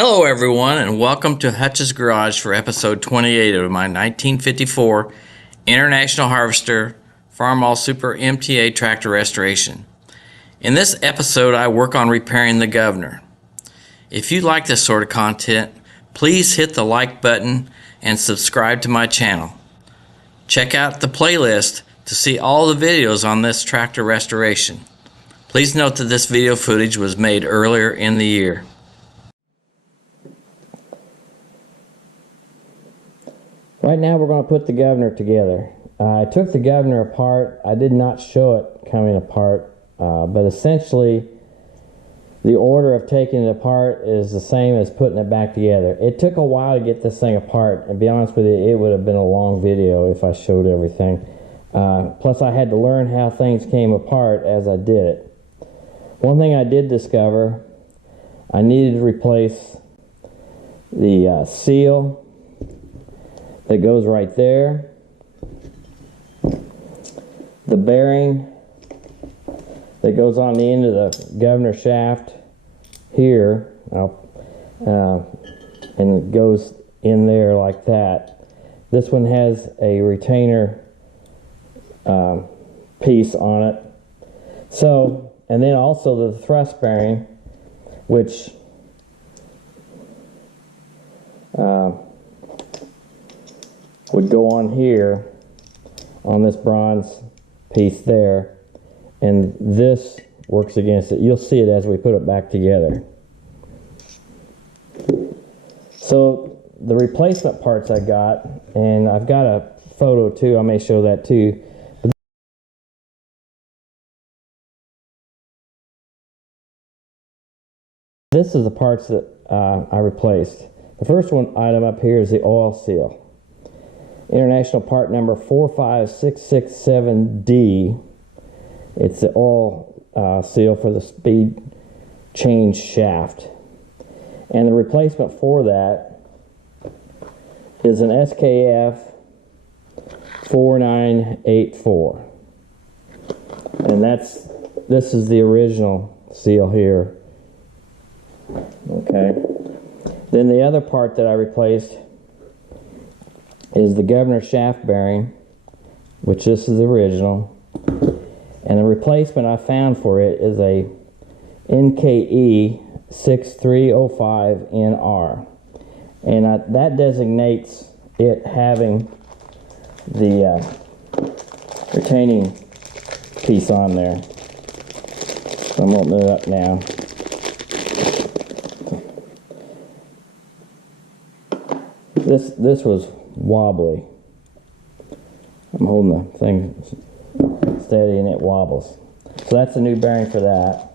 Hello everyone, and welcome to Hutch's Garage for episode 28 of my 1954 International Harvester Farmall Super MTA tractor restoration. In this episode I work on repairing the governor. If you like this sort of content, please hit the like button and subscribe to my channel. Check out the playlist to see all the videos on this tractor restoration. Please note that this video footage was made earlier in the year. Right now we're going to put the governor together. I took the governor apart. I did not show it coming apart, but essentially the order of taking it apart is the same as putting it back together. It took a while to get this thing apart, and to be honest with you, it would have been a long video if I showed everything. Plus I had to learn how things came apart as I did it. One thing I did discover, I needed to replace the seal that goes right there, the bearing that goes on the end of the governor shaft here, and it goes in there like that. This one has a retainer piece on it. So, and then also the thrust bearing, which would go on here on this bronze piece there, and this works against it. You'll see it as we put it back together. So the replacement parts I got, and I've got a photo too, I may show that too. This is the parts that I replaced. The first one item up here is the oil seal. International part number 45667D. It's the oil seal for the speed change shaft. And the replacement for that is an SKF 4984. And this is the original seal here. Okay. Then the other part that I replaced is the governor shaft bearing, which this is the original, and the replacement I found for it is a NKE 6305NR, and that designates it having the retaining piece on there. So I'm opening it up now. This was wobbly. I'm holding the thing steady and it wobbles. So that's a new bearing for that.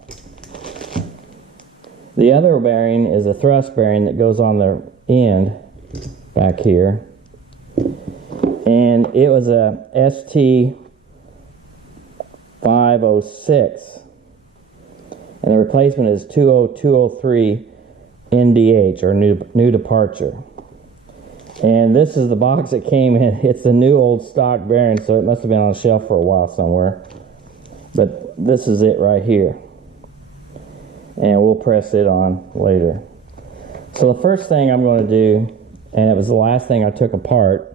The other bearing is a thrust bearing that goes on the end back here. And it was a ST 506. And the replacement is 20203 NDH, or new departure. And this is the box it came in. It's the new old stock bearing, so it must have been on a shelf for a while somewhere. But this is it right here. And we'll press it on later. So the first thing I'm going to do, and it was the last thing I took apart,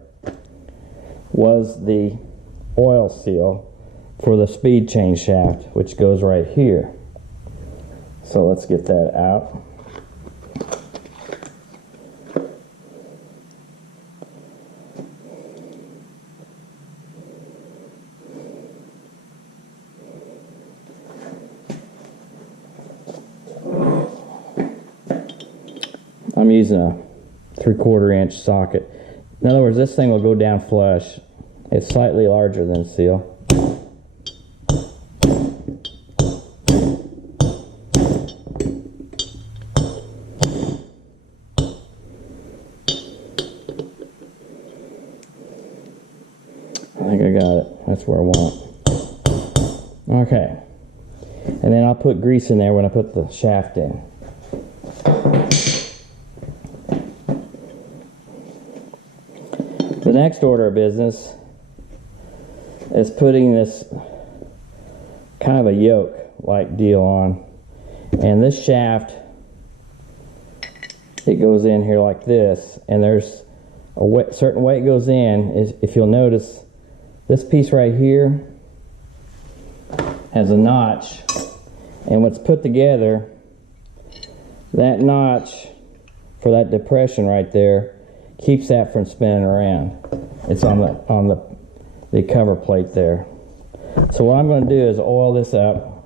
was the oil seal for the speed change shaft, which goes right here. So let's get that out. I'm using a 3/4 inch socket. In other words, this thing will go down flush. It's slightly larger than seal. I think I got it. That's where I want it. Okay. And then I'll put grease in there when I put the shaft in. The next order of business is putting this kind of a yoke like deal on, and this shaft it goes in here like this, and there's a certain way it goes in. If you'll notice, this piece right here has a notch, and what's put together, that notch for that depression right there keeps that from spinning around. It's on the cover plate there. So what I'm going to do is oil this up.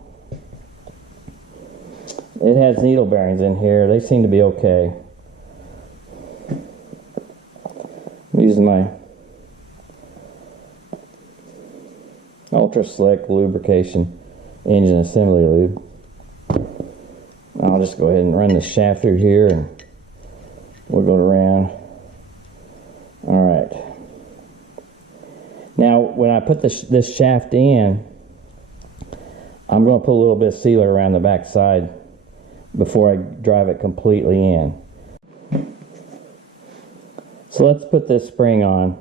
It has needle bearings in here. They seem to be okay. I'm using my Ultra Slick lubrication engine assembly lube. I'll just go ahead and run the shaft through here and wiggle it around. Alright. Now when I put this shaft in, I'm going to put a little bit of sealer around the back side before I drive it completely in. So let's put this spring on.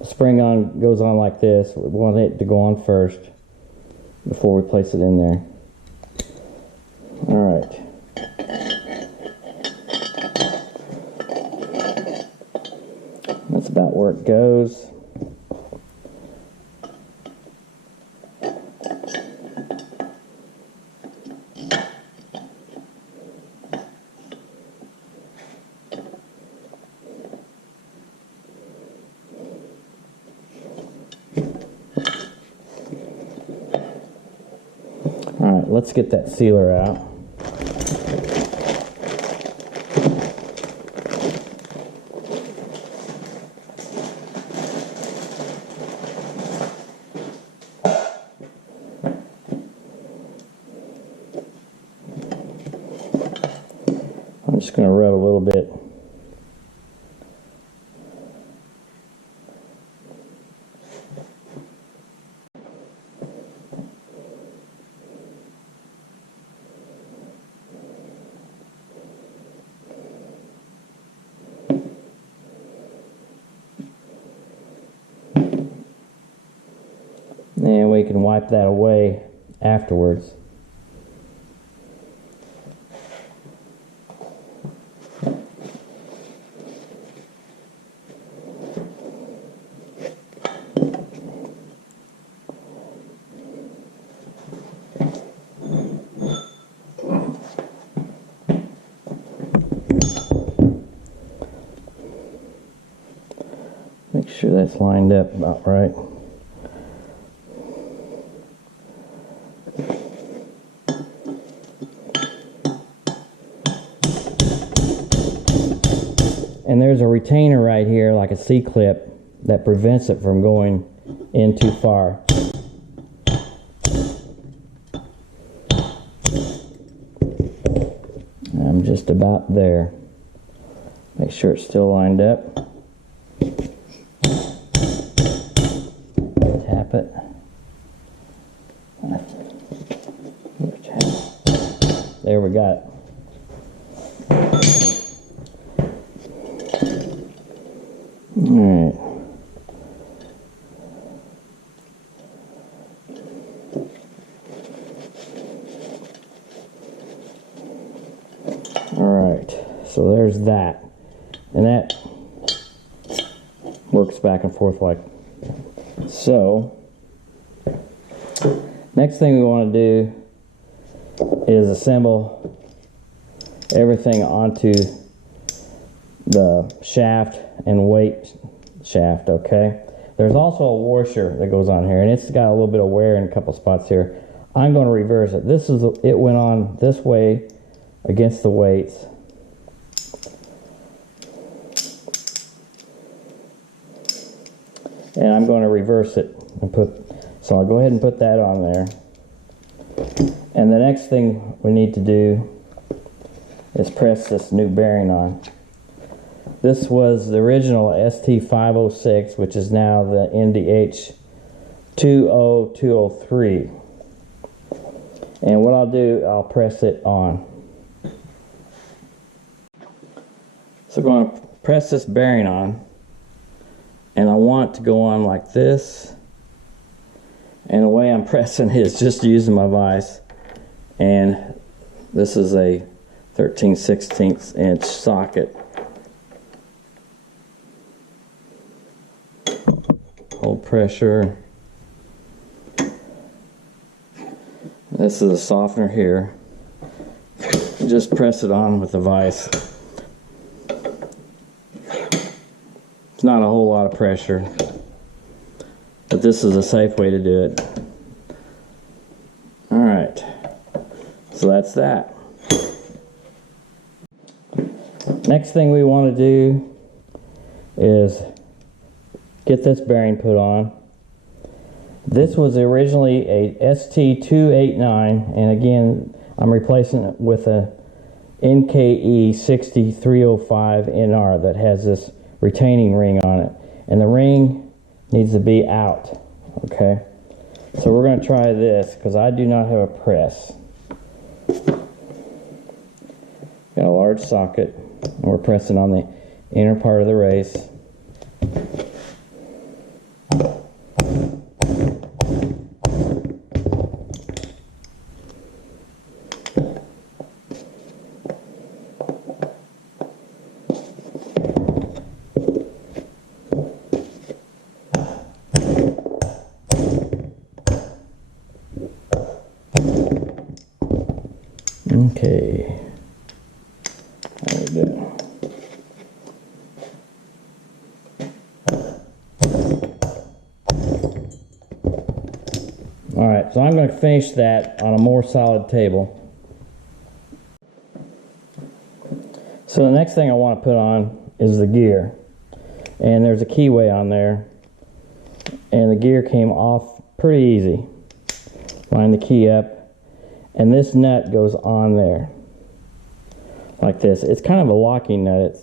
The spring goes on like this. We want it to go on first before we place it in there. Alright. That's about where it goes. Alright, let's get that sealer out. I'm just going to rub a little bit. And we can wipe that away afterwards. Make sure that's lined up about right. And there's a retainer right here, like a C-clip, that prevents it from going in too far. I'm just about there. Make sure it's still lined up. Tap it. There we got it. Alright. Alright, so there's that. And that works back and forth like so. Next thing we want to do is assemble everything onto the shaft and weight shaft, okay? There's also a washer that goes on here, and it's got a little bit of wear in a couple spots here. I'm going to reverse it. It went on this way against the weights. And I'm going to reverse it and so I'll go ahead and put that on there. And the next thing we need to do is press this new bearing on. This was the original ST506, which is now the NDH 20203. And what I'll do, I'll press it on. So I'm going to press this bearing on, and I want it to go on like this. And the way I'm pressing it is just using my vise. And this is a 13/16 inch socket. Hold pressure. This is a softener here. Just press it on with the vise. It's not a whole lot of pressure, but this is a safe way to do it. Alright, so that's that. Next thing we want to do is get this bearing put on. This was originally a ST289, and again I'm replacing it with a NKE 6305 NR that has this retaining ring on it, and the ring needs to be out. Okay, so we're going to try this because I do not have a press. Got a large socket, and we're pressing on the inner part of the race. Okay, there we go. All right, so I'm going to finish that on a more solid table. So the next thing I want to put on is the gear, and there's a keyway on there, and the gear came off pretty easy. Line the key up. And this nut goes on there, like this. It's kind of a locking nut.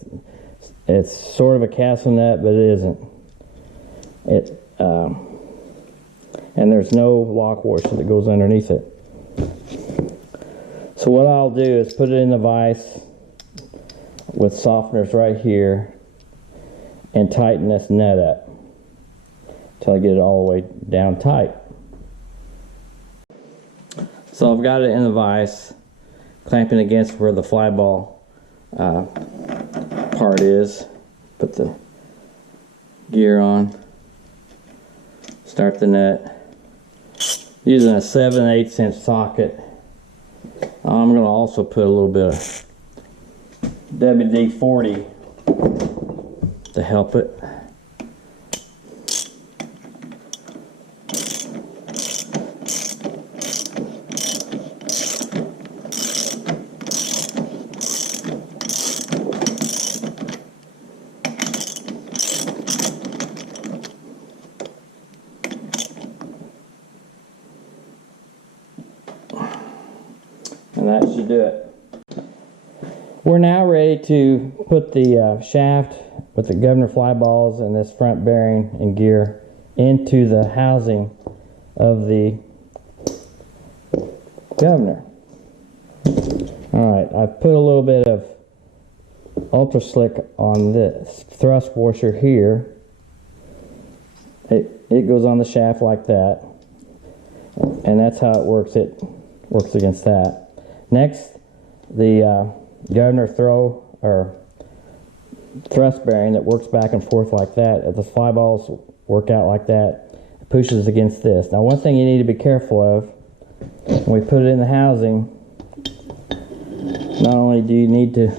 It's sort of a castle nut, but it isn't. And there's no lock washer that goes underneath it. So what I'll do is put it in the vise with softeners right here and tighten this nut up until I get it all the way down tight. So I've got it in the vise, clamping against where the fly ball part is. Put the gear on, start the nut. Using a 7/8 inch socket. I'm going to also put a little bit of WD-40 to help it. And that should do it. We're now ready to put the shaft with the governor fly balls and this front bearing and gear into the housing of the governor. Alright, I've put a little bit of ultra slick on this thrust washer here. It goes on the shaft like that, and that's how it works. It works against that. Next, the governor throw or thrust bearing that works back and forth like that. If the fly balls work out like that, it pushes against this. Now, one thing you need to be careful of when we put it in the housing, not only do you need to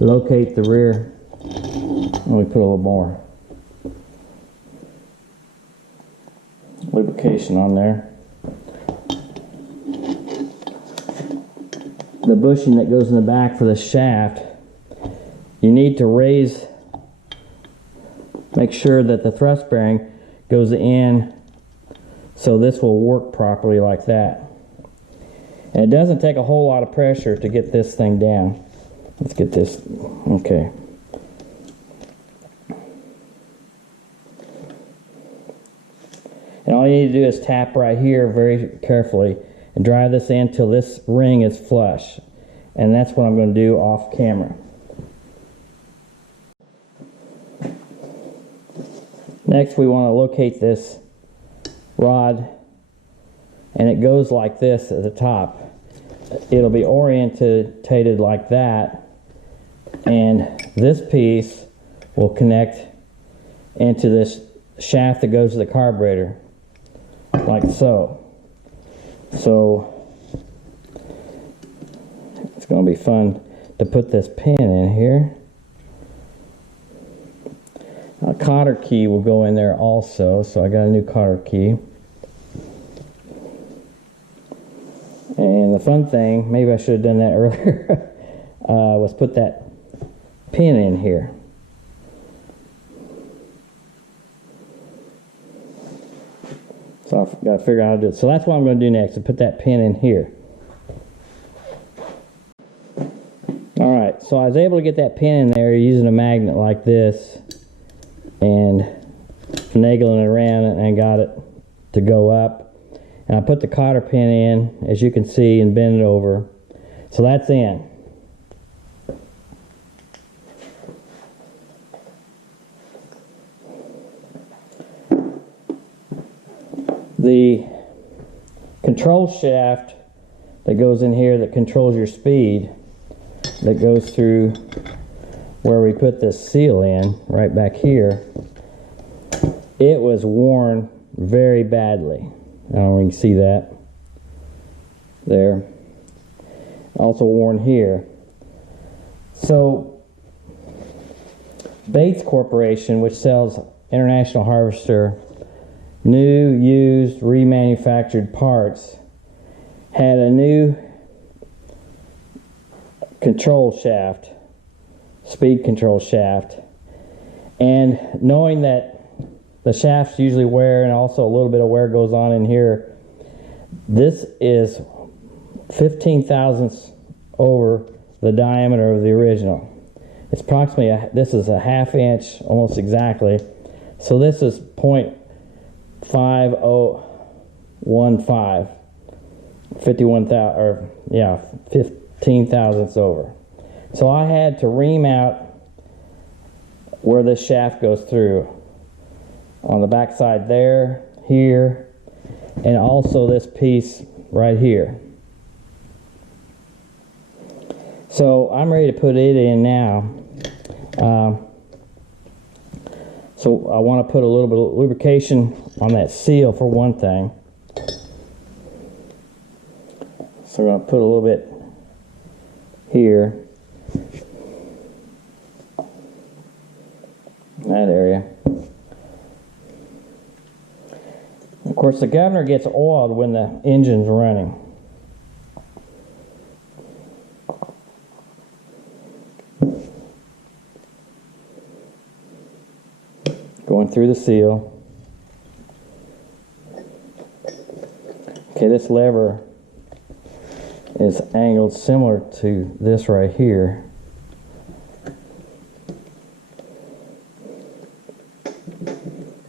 locate the rear, let me put a little more lubrication on there. The bushing that goes in the back for the shaft, you need to raise, make sure that the thrust bearing goes in so this will work properly like that. And it doesn't take a whole lot of pressure to get this thing down. Let's get this, okay. And all you need to do is tap right here very carefully and drive this in till this ring is flush. And that's what I'm going to do off camera. Next, we want to locate this rod, and it goes like this at the top. it'll be orientated like that, and this piece will connect into this shaft that goes to the carburetor, like so. So it's going to be fun to put this pin in here. A cotter key will go in there also, so I got a new cotter key. And the fun thing, maybe I should have done that earlier, was put that pin in here. So I've got to figure out how to do it. So that's what I'm going to do next, is put that pin in here. Alright, so I was able to get that pin in there using a magnet like this and finagling it around and got it to go up. And I put the cotter pin in, as you can see, and bend it over. So that's in. The control shaft that goes in here that controls your speed, that goes through where we put this seal in, right back here, it was worn very badly. I don't know if you can see that there. Also worn here. So Bates Corporation, which sells International Harvester new, used, remanufactured parts, had a new control shaft, speed control shaft, and knowing that the shafts usually wear, and also a little bit of wear goes on in here, this is 15 thousandths over the diameter of the original. It's approximately, this is a ½ inch, almost exactly. So this is 0.5015, 15 thousandths over. So I had to ream out where this shaft goes through, on the back side there, here, and also this piece right here. So I'm ready to put it in now. So I want to put a little bit of lubrication on that seal for one thing. So we're going to put a little bit here, in that area. Of course, the governor gets oiled when the engine's running. Going through the seal. Okay, this lever is angled similar to this right here.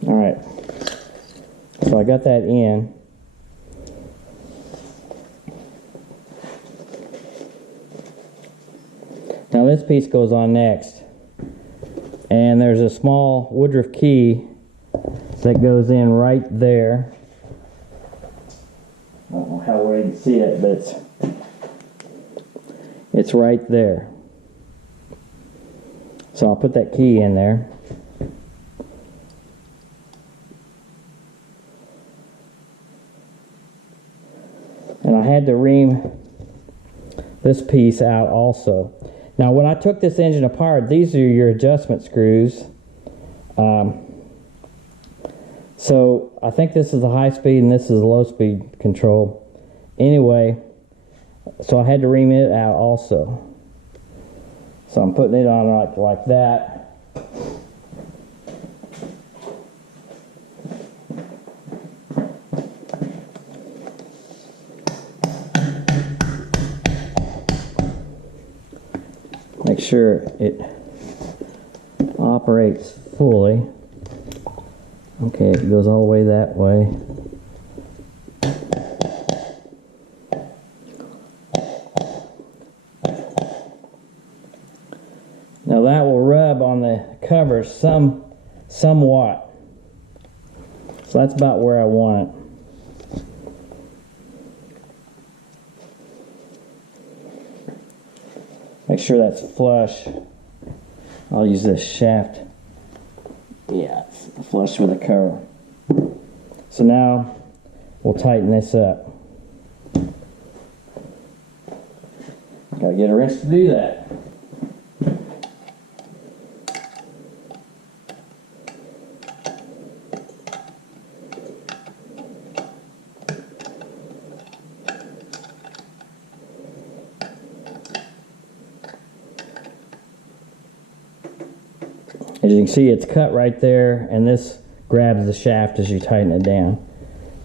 Alright, so I got that in. Now this piece goes on next. And there's a small Woodruff key that goes in right there. I don't know how well you can see it, but it's right there. So I'll put that key in there. And I had to ream this piece out also. Now when I took this engine apart, these are your adjustment screws. So I think this is the high speed and this is the low speed control. Anyway, so I had to ream it out also. So I'm putting it on like that. Make sure it operates fully. Okay, it goes all the way that way. Now that will rub on the cover somewhat. So that's about where I want it. Make sure that's flush. I'll use this shaft. Yeah, it's flush with the cover. So now we'll tighten this up. Gotta get a wrench to do that. As you can see, it's cut right there, and this grabs the shaft as you tighten it down.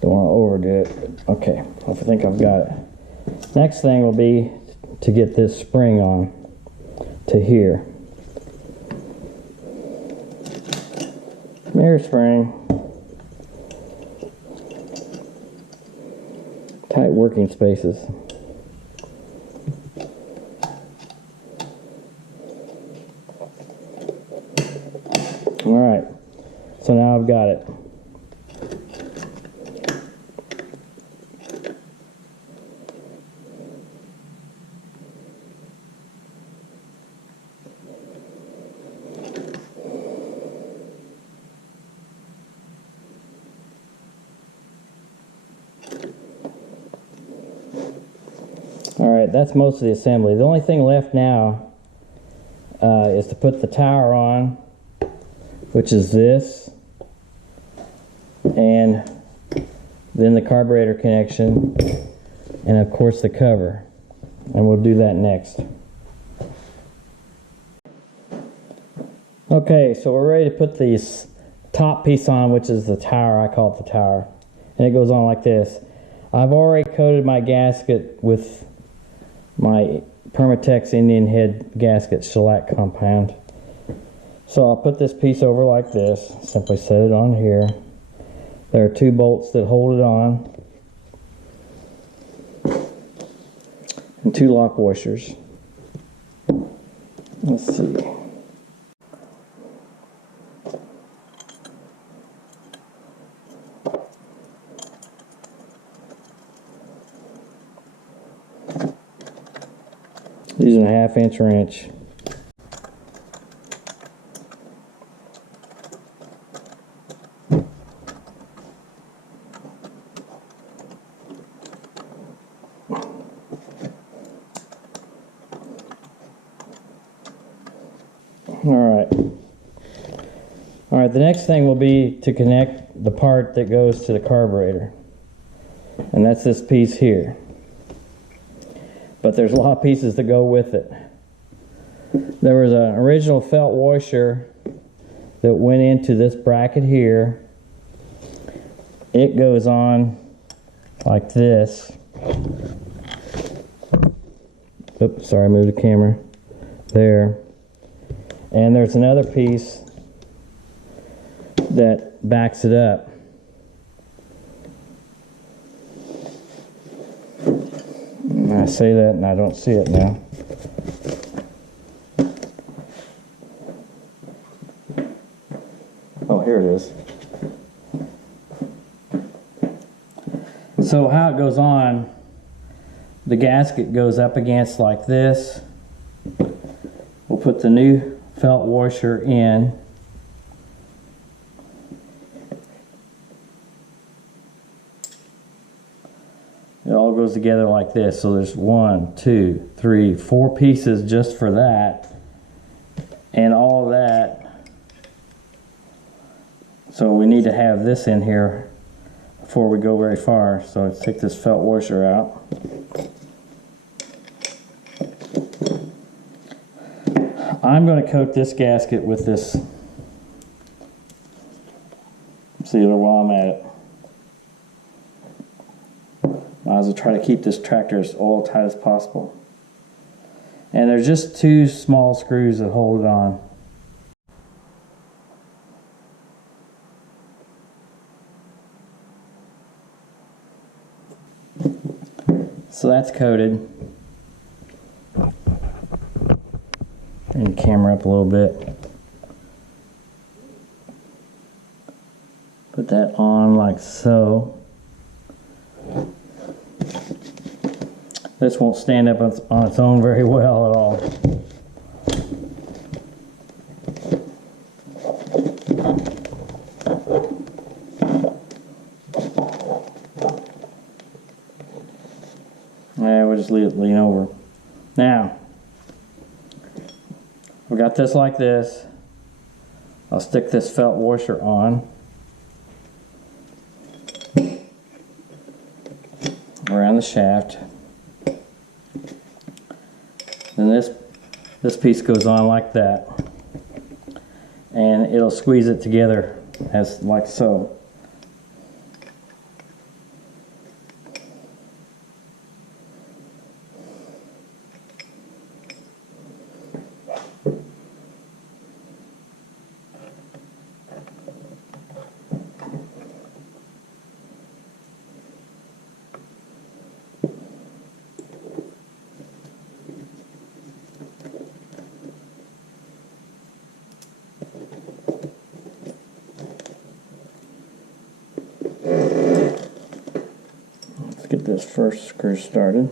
Don't want to overdo it. Okay, I think I've got it. Next thing will be to get this spring on to here. Mirror spring. Tight working spaces. Alright, so now I've got it. Alright, that's most of the assembly. The only thing left now is to put the tower on, which is this, and then the carburetor connection, and of course the cover, and we'll do that next. Okay, so we're ready to put this top piece on, which is the tower. I call it the tower, and it goes on like this. I've already coated my gasket with my Permatex Indian Head gasket shellac compound. So I'll put this piece over like this, simply set it on here. There are 2 bolts that hold it on, and 2 lock washers. Let's see. Using a 1/2 wrench. Alright, the next thing will be to connect the part that goes to the carburetor. And that's this piece here. But there's a lot of pieces that go with it. There was an original felt washer that went into this bracket here. It goes on like this. Oops, sorry, I moved the camera. There. And there's another piece that backs it up. And I say that and I don't see it now. Oh, here it is. So how it goes on, the gasket goes up against like this. We'll put the new felt washer in. It all goes together like this. So there's 1, 2, 3, 4 pieces just for that. And all of that. So we need to have this in here before we go very far. So let's take this felt washer out. I'm going to coat this gasket with this sealer while I'm at it. Might as well try to keep this tractor as oil tight as possible. And there's just 2 small screws that hold it on. So that's coated. Bring the camera up a little bit. Put that on like so. This won't stand up on its own very well at all. Now, we got this like this. I'll stick this felt washer on around the shaft. Then this piece goes on like that, and it'll squeeze it together as like so. Let's get this first screw started.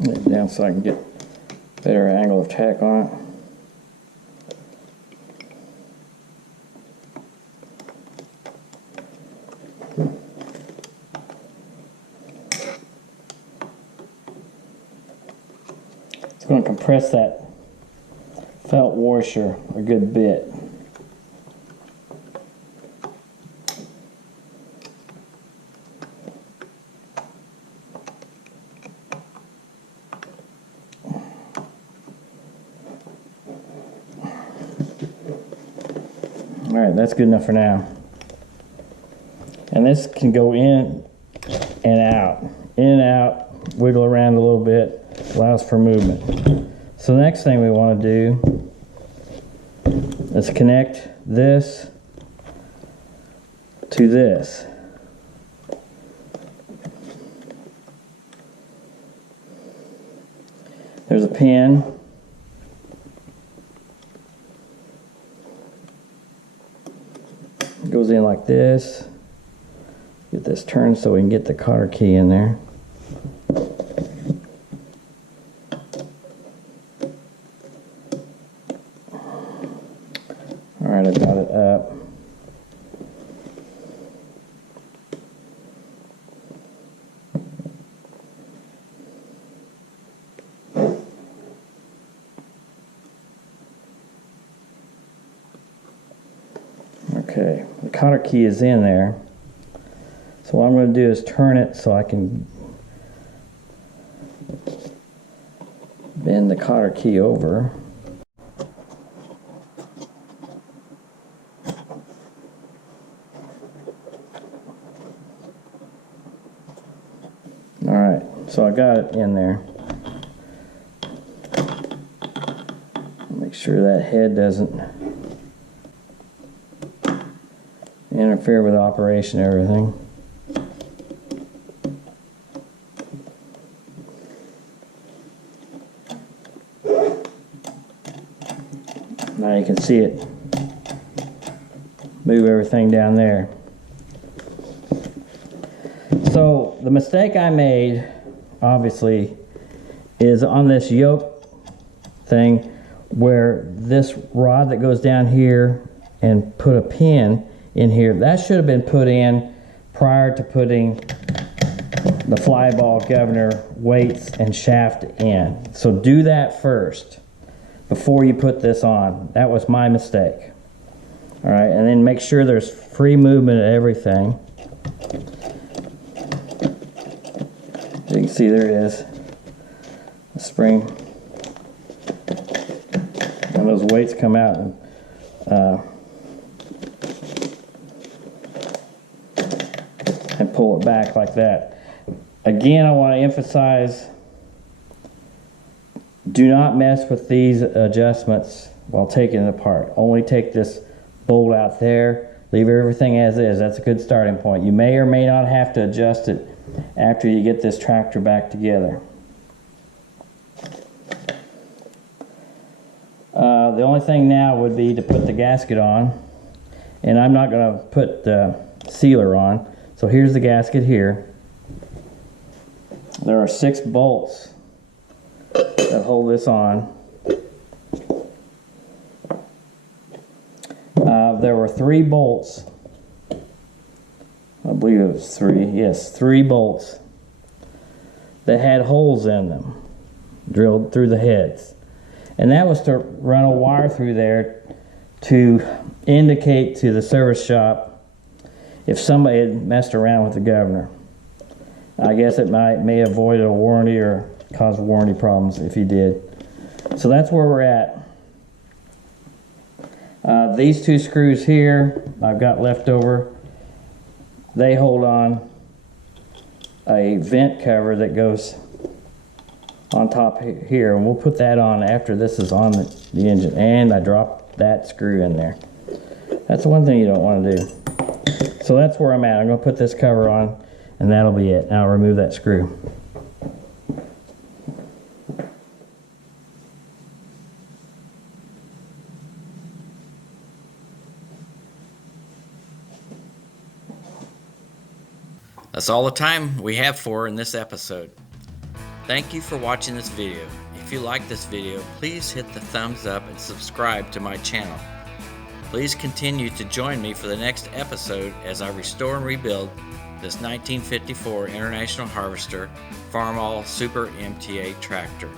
Lay it down so I can get a better angle of attack on it. It's going to compress that felt washer a good bit. Alright, that's good enough for now. And this can go in and out. In and out, wiggle around a little bit, allows for movement. So the next thing we want to do is connect this to this. There's a pin. It goes in like this. Get this turned so we can get the cotter key in there. Alright, I got it up. Okay, the cotter key is in there. So what I'm going to do is turn it so I can bend the cotter key over. Alright, so I got it in there. Make sure that head doesn't interfere with the operation and everything. Now you can see it move everything down there. So the mistake I made, obviously, is on this yoke thing where this rod that goes down here and put a pin in here, that should have been put in prior to putting the fly ball governor weights and shaft in. So do that first before you put this on. That was my mistake. All right, and then make sure there's free movement of everything. As you can see, there it is, the spring, and those weights come out and pull it back like that. Again, I want to emphasize, do not mess with these adjustments while taking it apart. Only take this bolt out there, leave everything as is. That's a good starting point. You may or may not have to adjust it after you get this tractor back together. The only thing now would be to put the gasket on, and I'm not going to put the sealer on. So here's the gasket here. There are 6 bolts that hold this on. There were 3 bolts. I believe it was 3. Yes, 3 bolts that had holes in them, drilled through the heads. And that was to run a wire through there to indicate to the service shop if somebody had messed around with the governor. I guess it may avoid a warranty or cause warranty problems if you did. So that's where we're at. These 2 screws here I've got left over. They hold on a vent cover that goes on top here, and we'll put that on after this is on the engine. And I dropped that screw in there. That's one thing you don't want to do. So that's where I'm at. I'm going to put this cover on, and that'll be it. Now I'll remove that screw. That's all the time we have for in this episode. Thank you for watching this video. If you like this video, please hit the thumbs up and subscribe to my channel. Please continue to join me for the next episode as I restore and rebuild this 1954 International Harvester Farmall Super MTA tractor.